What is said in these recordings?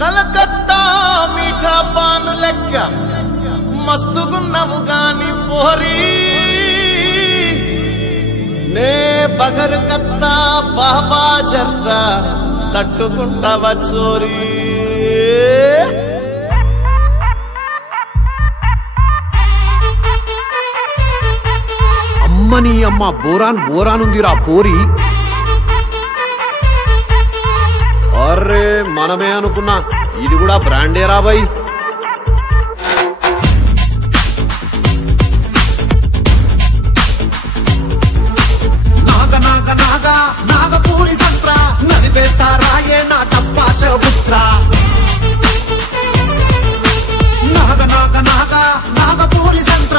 కలకత్తా మీఠా pan లెక్క మస్తుగున్నవు గాని పోరి నే బగర్ కత్తా బాబా జర్దా తట్టుకుంటావా చోరీ అమ్మని అమ్మ బోరాన్ బోరానుందిరా పోరి. అర్రే మనమే అనుకున్నా ఇది కూడా బ్రాండేరా బై. నాగ నాగ నాగ నాగపూరి సంత్ర నడిపేస్తారాయే నా తప్పా చబుత్ర నాగ నాగ నాగ నాగపూరి సంత్ర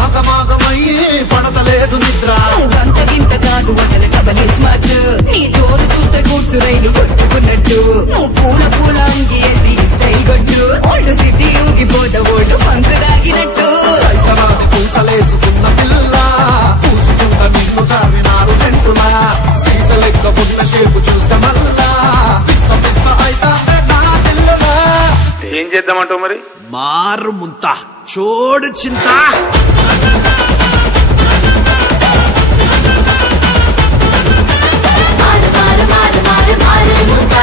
ఆగమాగమయ్యి పడతలేదు నిద్ర గంత గింత కాదు అసలు డబల్ స్మార్ట్ నీ జోరు చూస్తే కూర్చు రైలు కొట్టుకున్నట్టు నువ్వు పూల పూల అంగి వేసి స్టైల్ కొట్టు ఓల్డ్ సిటీ ఊగిపోద ఓల్డ్ పంకు దాగినట్టు సైతనాది పూసలేసుకున్న పిల్ల పూసుకుంట నిన్ను చావినారు సెంటులా సీస లెక్క పుట్ల షేపు చూస్తే మల్లా పిస్స పిస్స అయితా నా పిల్లలా. ఏం చేద్దామంటావు మరి? మారు ముంత చోడు చింత మారు మారు మారు మారు మారు ముంతా